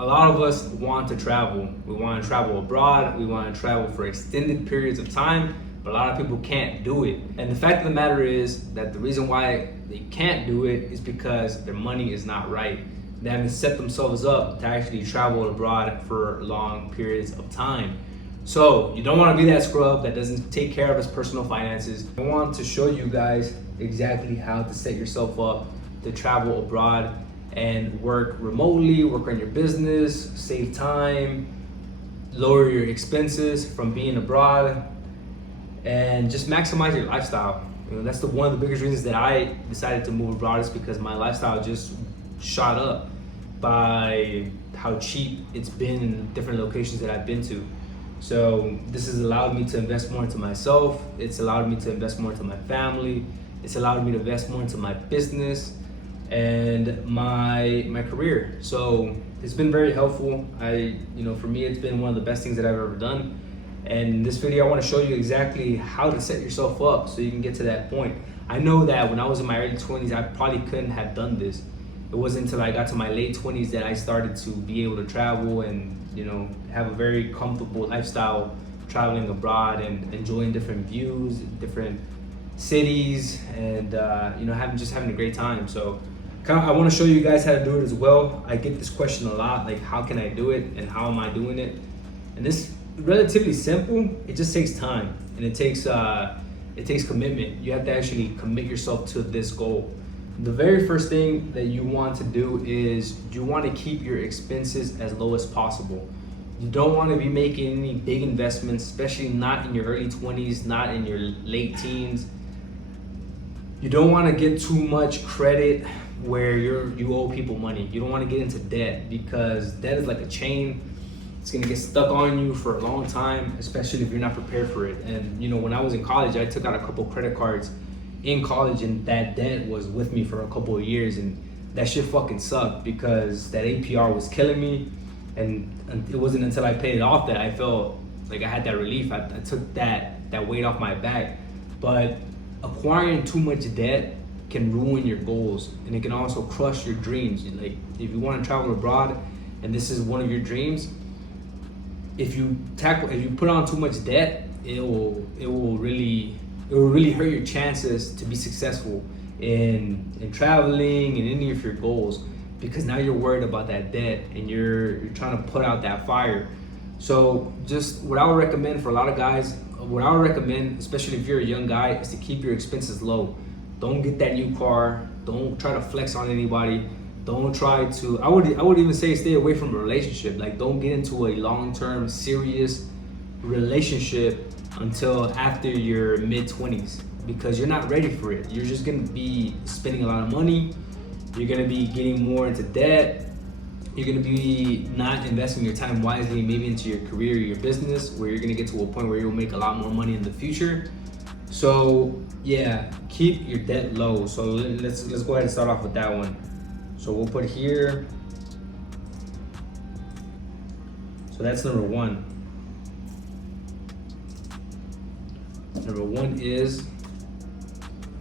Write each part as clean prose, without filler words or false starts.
a lot of us want to travel. We want to travel abroad. We want to travel for extended periods of time, but a lot of people can't do it. And the fact of the matter is that the reason why they can't do it is because their money is not right. They haven't set themselves up to actually travel abroad for long periods of time. So you don't want to be that scrub that doesn't take care of his personal finances. I want to show you guys exactly how to set yourself up to travel abroad and work remotely, work on your business, save time, lower your expenses from being abroad, and just maximize your lifestyle. You know, that's one of the biggest reasons that I decided to move abroad, is because my lifestyle just shot up by how cheap it's been in different locations that I've been to. So this has allowed me to invest more into myself. It's allowed me to invest more into my family. It's allowed me to invest more into my business and my career. So it's been very helpful. For me, it's been one of the best things that I've ever done. And in this video, I want to show you exactly how to set yourself up so you can get to that point. I know that when I was in my early 20s, I probably couldn't have done this. It wasn't until I got to my late 20s that I started to be able to travel and, have a very comfortable lifestyle traveling abroad and enjoying different views, different cities, and having a great time. So I want to show you guys how to do it as well. I get this question a lot, like, how can I do it and how am I doing it? And this is relatively simple. It just takes time, and it takes commitment. You have to actually commit yourself to this goal. The very first thing that you want to do is you want to keep your expenses as low as possible. You don't want to be making any big investments, especially not in your early 20s, not in your late teens. You don't want to get too much credit where you owe people money. You don't want to get into debt, because debt is like a chain. It's gonna get stuck on you for a long time, especially if you're not prepared for it. And when I was in college, I took out a couple credit cards in college, and that debt was with me for a couple of years, and that shit fucking sucked because that APR was killing me. And it wasn't until I paid it off that I felt like I had that relief. I took that weight off my back. But acquiring too much debt can ruin your goals, and it can also crush your dreams. Like, if you want to travel abroad and this is one of your dreams, if you put on too much debt, it will really hurt your chances to be successful in traveling and any of your goals, because now you're worried about that debt and you're trying to put out that fire. So just what I would recommend for a lot of guys, especially if you're a young guy, is to keep your expenses low. Don't get that new car. Don't try to flex on anybody. Don't try to, I would even say, stay away from a relationship. Like, don't get into a long-term serious relationship until after your mid-20s, because you're not ready for it. You're just gonna be spending a lot of money. You're gonna be getting more into debt. You're gonna be not investing your time wisely, maybe into your career or your business, where you're gonna get to a point where you'll make a lot more money in the future. So yeah, keep your debt low. So let's go ahead and start off with that one. So we'll put here, so that's number one. Number one is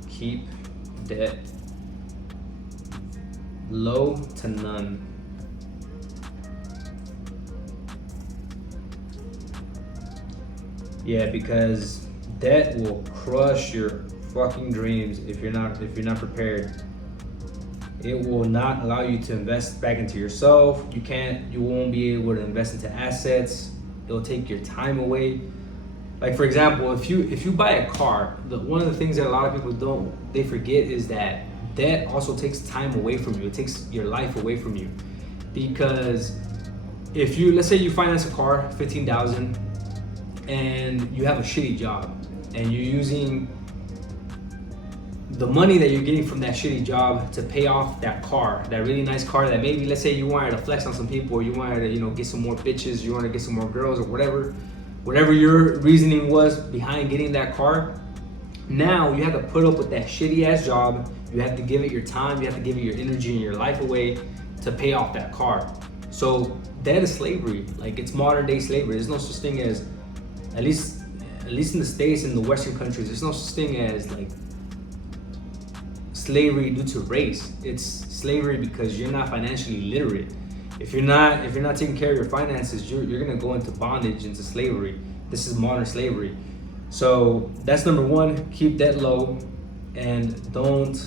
keep debt low to none. Yeah, because debt will crush your fucking dreams if you're not prepared. It will not allow you to invest back into yourself. You won't be able to invest into assets. It'll take your time away. Like, for example, if you buy a car, one of the things that a lot of people they forget is that debt also takes time away from you. It takes your life away from you. Because let's say you finance a car, $15,000, and you have a shitty job, and you're using the money that you're getting from that shitty job to pay off that car, that really nice car that maybe, let's say you wanted to flex on some people, or you wanted to, get some more bitches, you want to get some more girls, or whatever your reasoning was behind getting that car. Now you have to put up with that shitty ass job. You have to give it your time, you have to give it your energy and your life away to pay off that car. So that is slavery. Like, it's modern day slavery. There's no such thing as, at least in the States, in the Western countries, there's no such thing as like slavery due to race. It's slavery because you're not financially literate. If you're not taking care of your finances, you're gonna go into bondage, into slavery. This is modern slavery. So that's number one. Keep debt low, and don't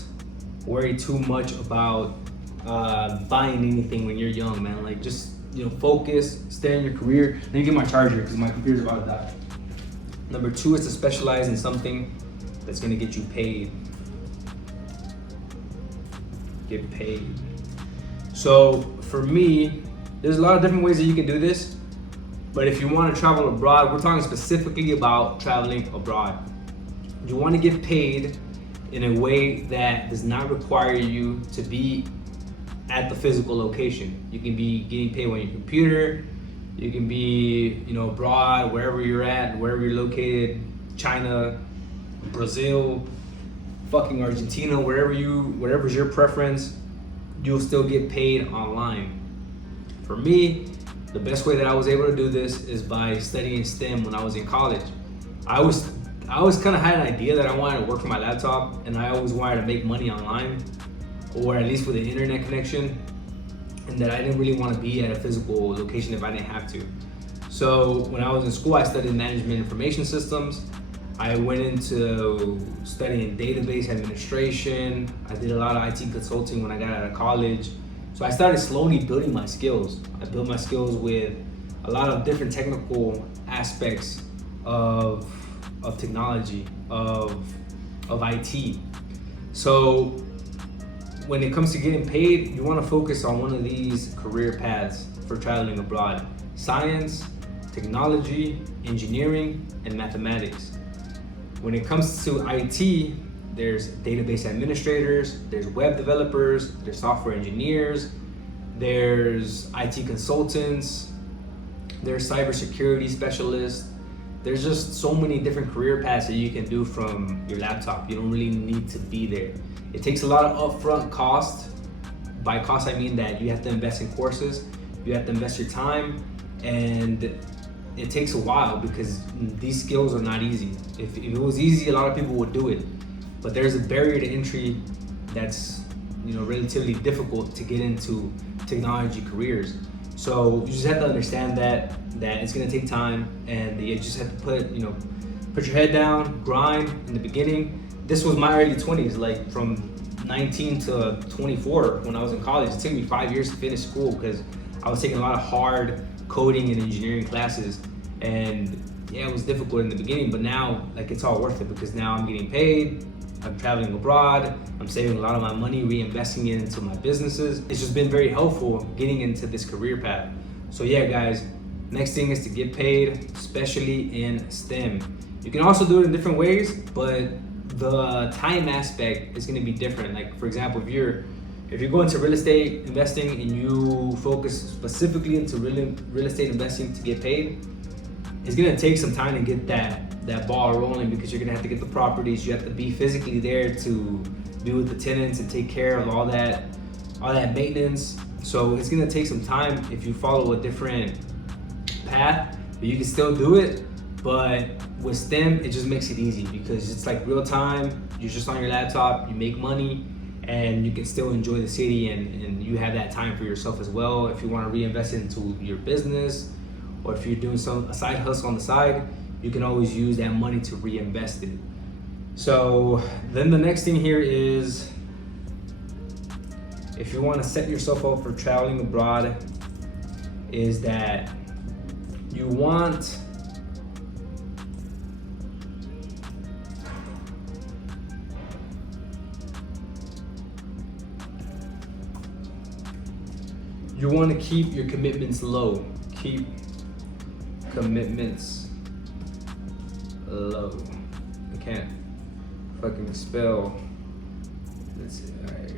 worry too much about buying anything when you're young, man. Like, just focus, stay in your career. Let me get my charger because my computer's about to die. Number two is to specialize in something that's gonna get you paid. Get paid. So for me, there's a lot of different ways that you can do this, but if you want to travel abroad, we're talking specifically about traveling abroad. You want to get paid in a way that does not require you to be at the physical location. You can be getting paid on your computer. You can be, abroad, wherever you're at, wherever you're located, China, Brazil, fucking Argentina, whatever's your preference, you'll still get paid online. For me, the best way that I was able to do this is by studying STEM when I was in college. I always kind of had an idea that I wanted to work for my laptop, and I always wanted to make money online, or at least with an internet connection, and that I didn't really want to be at a physical location if I didn't have to. So when I was in school, I studied management information systems. I went into studying database administration. I did a lot of IT consulting when I got out of college. So I started slowly building my skills. I built my skills with a lot of different technical aspects of technology, of IT. So when it comes to getting paid, you want to focus on one of these career paths for traveling abroad: science, technology, engineering, and mathematics. When it comes to IT, there's database administrators, there's web developers, there's software engineers, there's IT consultants, there's cybersecurity specialists. There's just so many different career paths that you can do from your laptop. You don't really need to be there. It takes a lot of upfront cost. By cost, I mean that you have to invest in courses, you have to invest your time, and it takes a while because these skills are not easy. If it was easy, a lot of people would do it. But there's a barrier to entry that's relatively difficult to get into technology careers. So you just have to understand that it's gonna take time, and you just have to put your head down, grind in the beginning. This was my early 20s, like from 19 to 24 when I was in college. It took me 5 years to finish school because I was taking a lot of hard coding and engineering classes, and yeah, it was difficult in the beginning, but now it's all worth it because now I'm getting paid, I'm traveling abroad, I'm saving a lot of my money, reinvesting it into my businesses. It's just been very helpful getting into this career path. So yeah, guys, next thing is to get paid, especially in STEM. You can also do it in different ways, but the time aspect is going to be different. Like, for example, if you're going to real estate investing and you focus specifically into real estate investing to get paid, it's going to take some time to get that ball rolling because you're going to have to get the properties. You have to be physically there to be with the tenants and take care of all that maintenance. So it's going to take some time if you follow a different path, but you can still do it. But with STEM, it just makes it easy because it's like real time. You're just on your laptop, you make money, and you can still enjoy the city, and you have that time for yourself as well. If you want to reinvest into your business, or if you're doing a side hustle on the side, you can always use that money to reinvest it. So then the next thing here is, if you want to set yourself up for traveling abroad, is that you want to keep your commitments low. Keep commitments low. I can't fucking spell. Let's see. All right.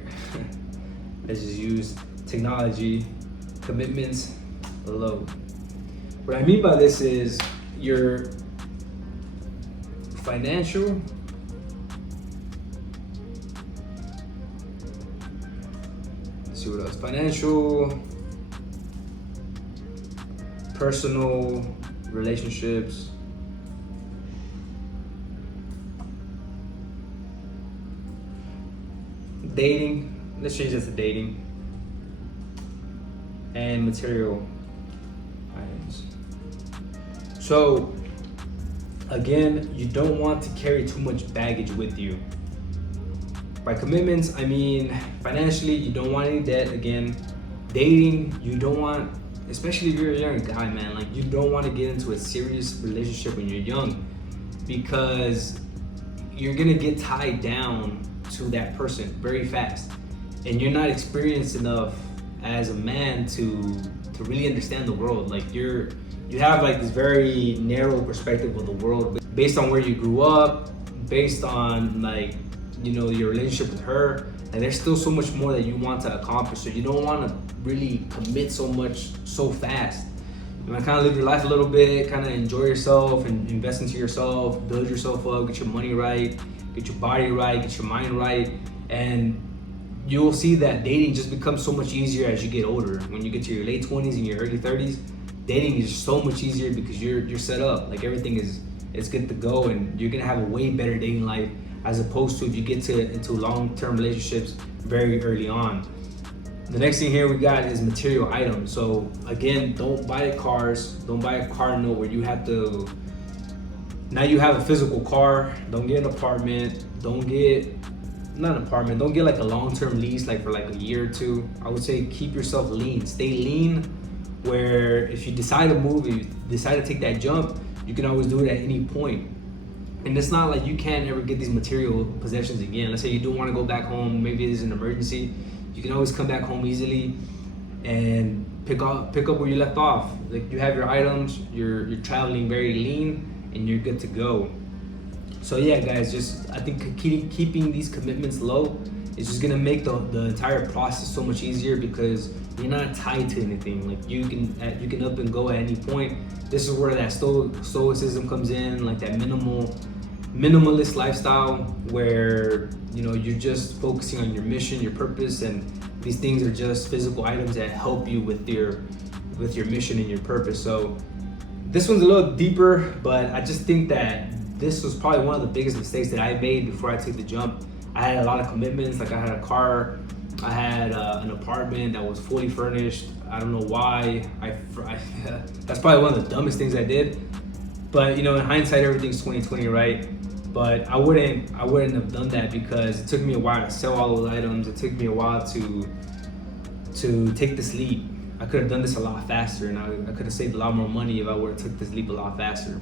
Let's just use technology. Commitments low. What I mean by this is your financial what else? Financial, personal, relationships, dating. Let's change this to dating. and material items. So again, you don't want to carry too much baggage with you. By commitments, I mean financially, you don't want any debt. Again, dating, you don't want, especially if you're a young guy, man, like you don't want to get into a serious relationship when you're young, because you're gonna get tied down to that person very fast, and you're not experienced enough as a man to really understand the world. Like you have like this very narrow perspective of the world based on where you grew up, based on like, you know, your relationship with her, and there's still so much more that you want to accomplish. So you don't want to really commit so much so fast. You want to kind of live your life a little bit, kind of enjoy yourself and invest into yourself, build yourself up, get your money right, get your body right, get your mind right, and you'll see that dating just becomes so much easier as you get older. When you get to your late 20s and your early 30s, dating is so much easier because you're set up. Like everything is good to go, and you're gonna have a way better dating life as opposed to if you get into long-term relationships very early on. The next thing here we got is material items. So again, don't buy cars. Don't buy a car note where you have to, now you have a physical car. Don't get an apartment. Don't get like a long-term lease, like for like a year or two. I would say keep yourself lean. Stay lean, where if you decide to move, if you decide to take that jump, you can always do it at any point. And it's not like you can't ever get these material possessions again. Let's say you do want to go back home, maybe there's an emergency. You can always come back home easily and pick up where you left off. Like you have your items, you're traveling very lean, and you're good to go. So yeah, guys, just I think keeping these commitments low is just gonna make the entire process so much easier, because you're not tied to anything. Like you can up and go at any point. This is where that stoicism comes in, like that minimalist lifestyle, where you know you're just focusing on your mission, your purpose, and these things are just physical items that help you with your mission and your purpose. So this one's a little deeper, but I just think that this was probably one of the biggest mistakes that I made before I took the jump. I had a lot of commitments. Like I had a car, I had an apartment that was fully furnished. I don't know why. That's probably one of the dumbest things I did. But you know, in hindsight, everything's 2020, right? But I wouldn't have done that, because it took me a while to sell all those items. It took me a while to take this leap. I could have done this a lot faster, and I could have saved a lot more money if I would have took this leap a lot faster.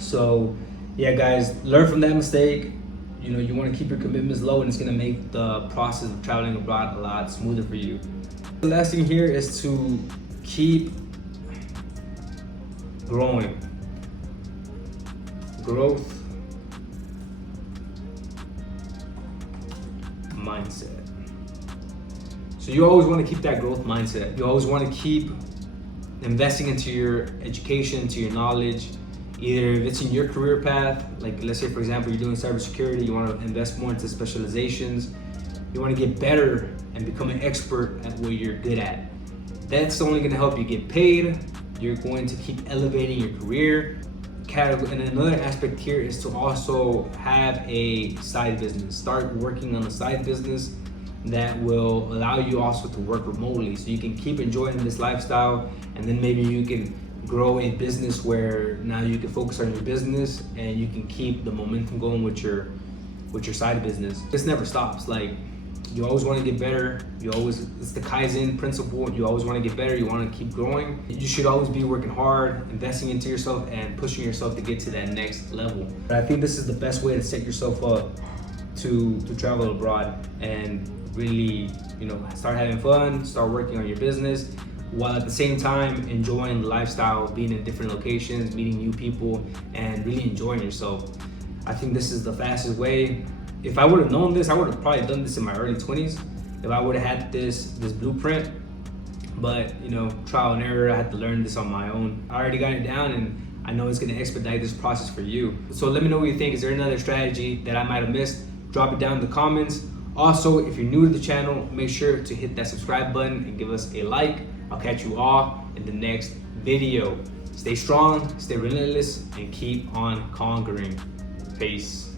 So yeah, guys, learn from that mistake. You know, you want to keep your commitments low, and it's going to make the process of traveling abroad a lot smoother for you. The last thing here is to keep growing. Growth mindset. So you always want to keep that growth mindset. You always want to keep investing into your education, into your knowledge. Either if it's in your career path, like let's say for example, you're doing cybersecurity, you want to invest more into specializations. You want to get better and become an expert at what you're good at. That's only going to help you get paid. You're going to keep elevating your career. And another aspect here is to also have a side business. Start working on a side business that will allow you also to work remotely, so you can keep enjoying this lifestyle, and then maybe you can grow a business where now you can focus on your business and you can keep the momentum going with your side business. This never stops. Like you always want to get better. It's the Kaizen principle. You always want to get better. You want to keep growing. You should always be working hard, investing into yourself, and pushing yourself to get to that next level. But I think this is the best way to set yourself up to travel abroad and really, you know, start having fun, start working on your business, while at the same time enjoying the lifestyle, being in different locations, meeting new people, and really enjoying yourself. I think this is the fastest way. If I would have known this, I would have probably done this in my early 20s. If I would have had this blueprint, but you know, trial and error, I had to learn this on my own. I already got it down, and I know it's gonna expedite this process for you. So let me know what you think. Is there another strategy that I might have missed? Drop it down in the comments. Also, if you're new to the channel, make sure to hit that subscribe button and give us a like. I'll catch you all in the next video. Stay strong, stay relentless, and keep on conquering. Peace.